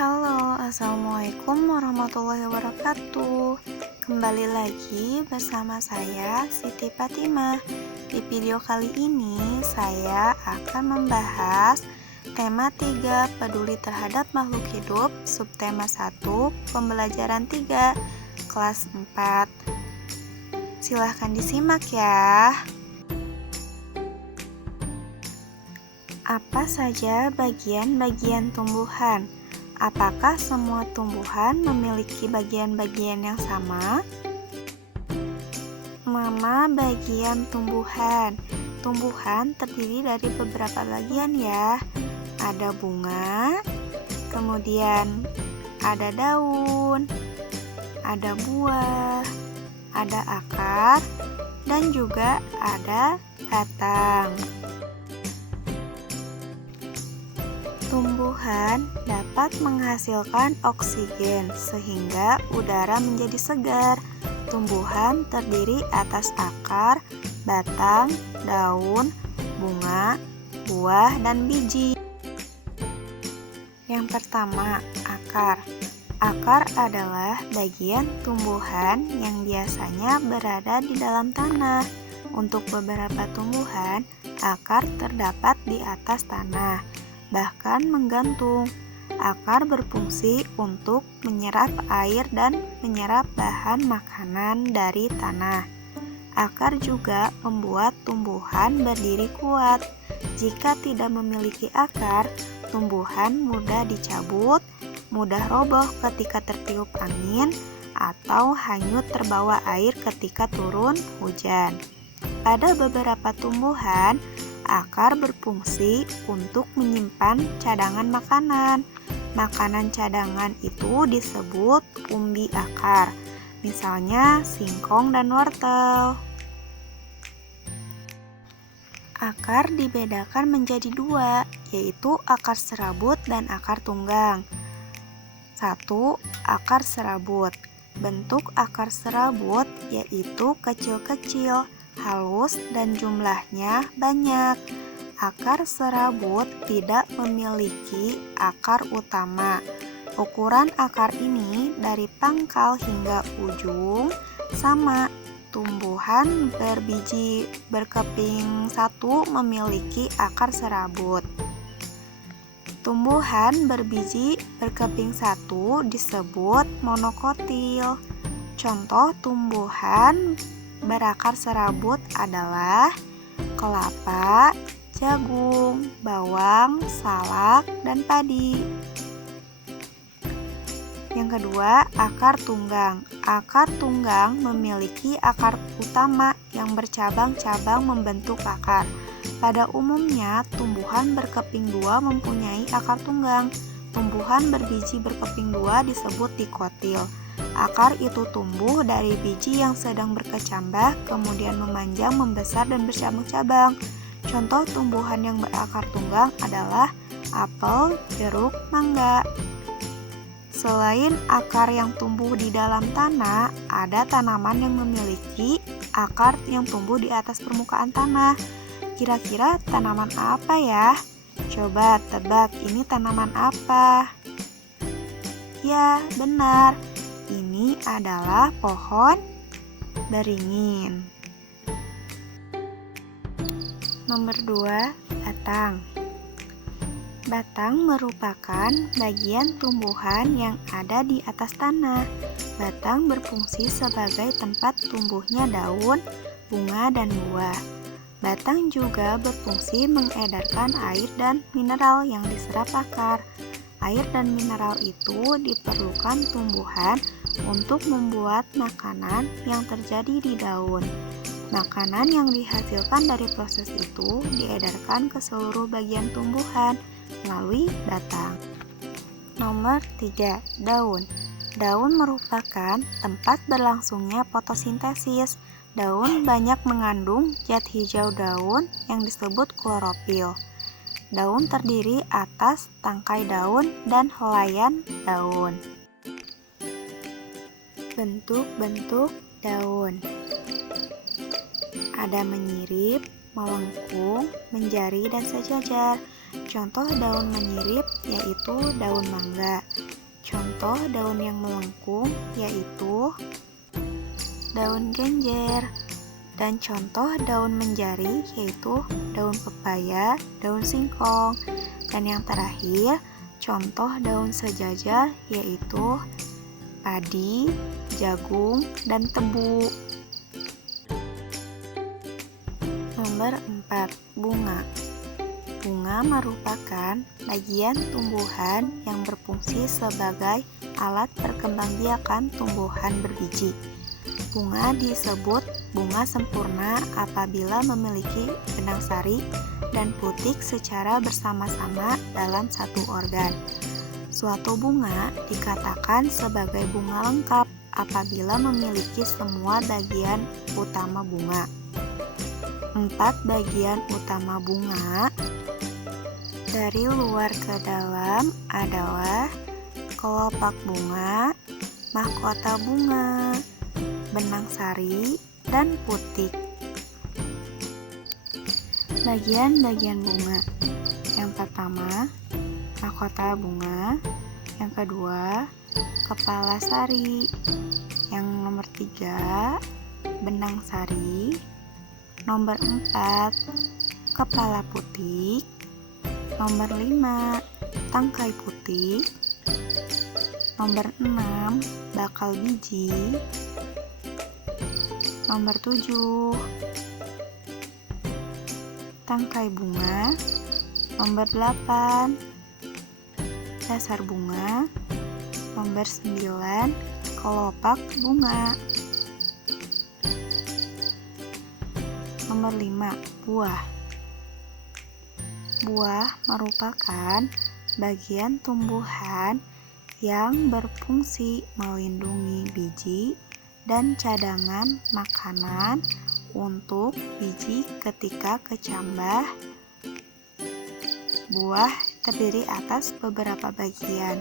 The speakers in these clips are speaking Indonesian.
Halo, assalamualaikum warahmatullahi wabarakatuh. Kembali lagi bersama saya, Siti Fatimah. Di video kali ini, saya akan membahas tema 3, peduli terhadap makhluk hidup, subtema 1, pembelajaran 3, kelas 4. Silahkan disimak ya. Apa saja bagian-bagian tumbuhan? Apakah semua tumbuhan memiliki bagian-bagian yang sama? Mama bagian tumbuhan. Tumbuhan terdiri dari beberapa bagian ya. Ada bunga, kemudian ada daun, ada buah, ada akar, dan juga ada batang. Tumbuhan dapat menghasilkan oksigen sehingga udara menjadi segar. Tumbuhan terdiri atas akar, batang, daun, bunga, buah, dan biji. Yang pertama, akar. Akar adalah bagian tumbuhan yang biasanya berada di dalam tanah. Untuk beberapa tumbuhan, akar terdapat di atas tanah, bahkan menggantung. Akar berfungsi untuk menyerap air dan menyerap bahan makanan dari tanah. Akar juga membuat tumbuhan berdiri kuat. Jika tidak memiliki akar, tumbuhan mudah dicabut, mudah roboh ketika tertiup angin, atau hanyut terbawa air ketika turun hujan. Pada beberapa tumbuhan, akar berfungsi untuk menyimpan cadangan makanan. Makanan cadangan itu disebut umbi akar, misalnya singkong dan wortel. Akar dibedakan menjadi dua, yaitu akar serabut dan akar tunggang. 1. Akar serabut. Bentuk akar serabut yaitu kecil-kecil, halus, dan jumlahnya banyak. Akar serabut tidak memiliki akar utama. Ukuran akar ini dari pangkal hingga ujung sama. Tumbuhan berbiji berkeping satu memiliki akar serabut. Tumbuhan berbiji berkeping satu disebut monokotil. Contoh tumbuhan berakar serabut adalah kelapa, jagung, bawang, salak, dan padi. Yang kedua, akar tunggang. Akar tunggang memiliki akar utama yang bercabang-cabang membentuk akar. Pada umumnya, tumbuhan berkeping dua mempunyai akar tunggang. Tumbuhan berbiji berkeping dua disebut dikotil. Akar itu tumbuh dari biji yang sedang berkecambah, kemudian memanjang, membesar, dan bercabang-cabang. Contoh tumbuhan yang berakar tunggang adalah apel, jeruk, mangga. Selain akar yang tumbuh di dalam tanah, ada tanaman yang memiliki akar yang tumbuh di atas permukaan tanah. Kira-kira tanaman apa ya? Coba tebak, ini tanaman apa? Ya, benar. Ini adalah pohon beringin. Nomor 2, batang. Batang merupakan bagian tumbuhan yang ada di atas tanah. Batang berfungsi sebagai tempat tumbuhnya daun, bunga, dan buah. Batang juga berfungsi mengedarkan air dan mineral yang diserap akar. Air dan mineral itu diperlukan tumbuhan untuk membuat makanan yang terjadi di daun. Makanan yang dihasilkan dari proses itu diedarkan ke seluruh bagian tumbuhan melalui batang. Nomor 3, daun. Daun merupakan tempat berlangsungnya fotosintesis. Daun banyak mengandung zat hijau daun yang disebut klorofil. Daun terdiri atas tangkai daun dan helaian daun. Bentuk-bentuk daun. Ada menyirip, melengkung, menjari, dan sejajar. Contoh daun menyirip yaitu daun mangga. Contoh daun yang melengkung yaitu daun genjer. Dan contoh daun menjari yaitu daun pepaya, daun singkong. Dan yang terakhir, contoh daun sejajar yaitu padi, jagung, dan tebu. Nomor 4. Bunga. Bunga merupakan bagian tumbuhan yang berfungsi sebagai alat perkembangbiakan tumbuhan berbiji. Bunga disebut bunga sempurna apabila memiliki benang sari dan putik secara bersama-sama dalam satu organ. Suatu bunga dikatakan sebagai bunga lengkap apabila memiliki semua bagian utama bunga. 4 bagian utama bunga dari luar ke dalam adalah kelopak bunga, mahkota bunga, benang sari, dan putik. Bagian-bagian bunga. Yang pertama, mahkota bunga. Yang kedua, kepala sari. Yang nomor 3, benang sari. Nomor 4, kepala putik. Nomor 5, tangkai putik. Nomor 6, bakal biji. Nomor 7, tangkai bunga. Nomor 8, dasar bunga. Nomor 9, kelopak bunga. Nomor 5, buah. Buah merupakan bagian tumbuhan yang berfungsi melindungi biji dan cadangan makanan untuk biji ketika kecambah. Buah terdiri atas beberapa bagian,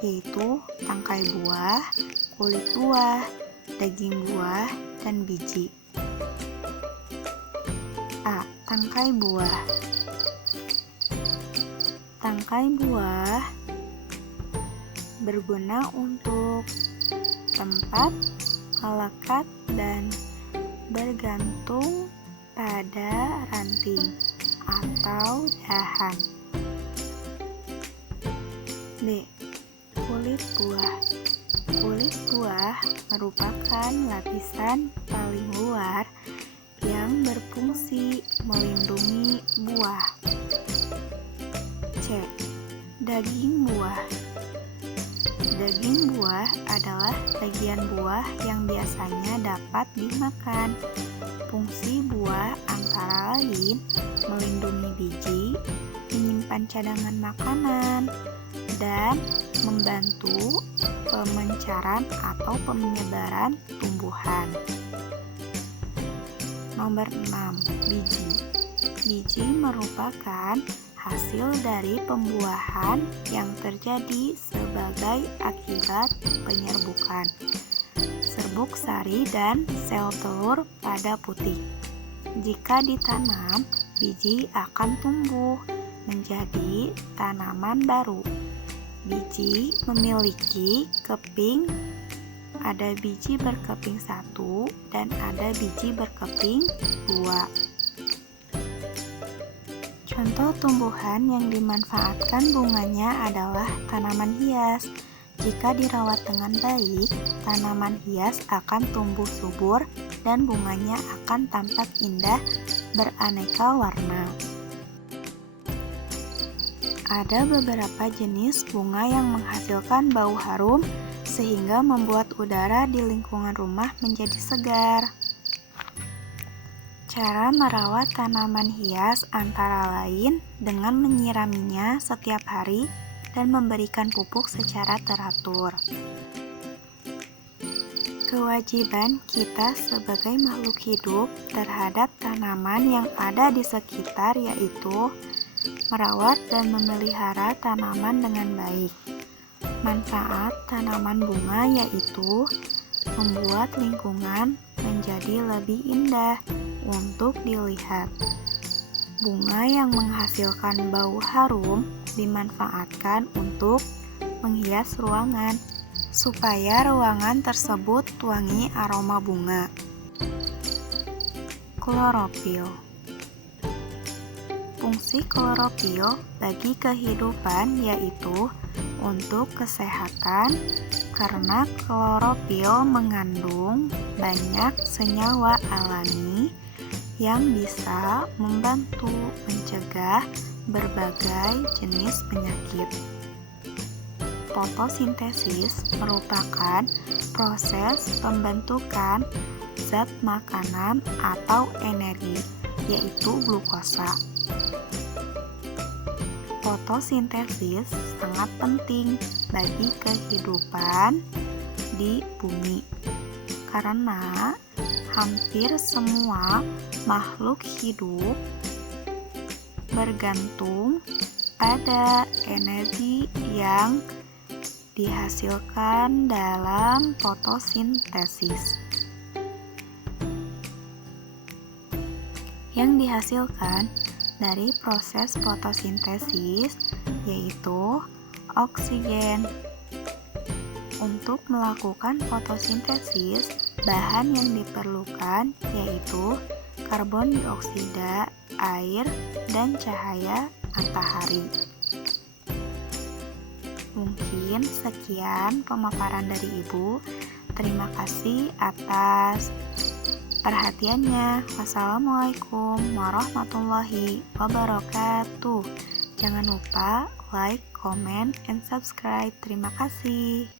yaitu tangkai buah, kulit buah, daging buah, dan biji. A. Tangkai buah. Tangkai buah berguna untuk tempat melekat dan bergantung pada ranting atau dahan. B. Kulit buah. Kulit buah merupakan lapisan paling luar yang berfungsi melindungi buah. C. Daging buah. Daging buah adalah bagian buah yang biasanya dapat dimakan. Fungsi buah antara lain melindungi biji, menyimpan cadangan makanan, dan membantu pemencaran atau penyebaran tumbuhan. Nomor 6. Biji. Biji merupakan hasil dari pembuahan yang terjadi sebagai akibat penyerbukan serbuk sari dan sel telur pada putik. Jika ditanam, biji akan tumbuh menjadi tanaman baru. Biji memiliki keping, ada biji berkeping 1 dan ada biji berkeping 2. Contoh tumbuhan yang dimanfaatkan bunganya adalah tanaman hias. Jika dirawat dengan baik, tanaman hias akan tumbuh subur dan bunganya akan tampak indah beraneka warna. Ada beberapa jenis bunga yang menghasilkan bau harum sehingga membuat udara di lingkungan rumah menjadi segar. Cara merawat tanaman hias antara lain dengan menyiraminya setiap hari dan memberikan pupuk secara teratur. Kewajiban kita sebagai makhluk hidup terhadap tanaman yang ada di sekitar yaitu merawat dan memelihara tanaman dengan baik. Manfaat tanaman bunga yaitu membuat lingkungan menjadi lebih indah untuk dilihat. Bunga yang menghasilkan bau harum dimanfaatkan untuk menghias ruangan, supaya ruangan tersebut wangi aroma bunga. Klorofil. Fungsi klorofil bagi kehidupan yaitu untuk kesehatan, karena klorofil mengandung banyak senyawa alami yang bisa membantu mencegah berbagai jenis penyakit. Fotosintesis merupakan proses pembentukan zat makanan atau energi, yaitu glukosa. Fotosintesis sangat penting bagi kehidupan di bumi, karena hampir semua makhluk hidup bergantung pada energi yang dihasilkan dalam fotosintesis. Yang dihasilkan dari proses fotosintesis yaitu oksigen. Untuk melakukan fotosintesis, bahan yang diperlukan yaitu karbon dioksida, air, dan cahaya matahari. Mungkin sekian pemaparan dari Ibu. Terima kasih atas perhatiannya. Wassalamualaikum warahmatullahi wabarakatuh. Jangan lupa like, comment, and subscribe. Terima kasih.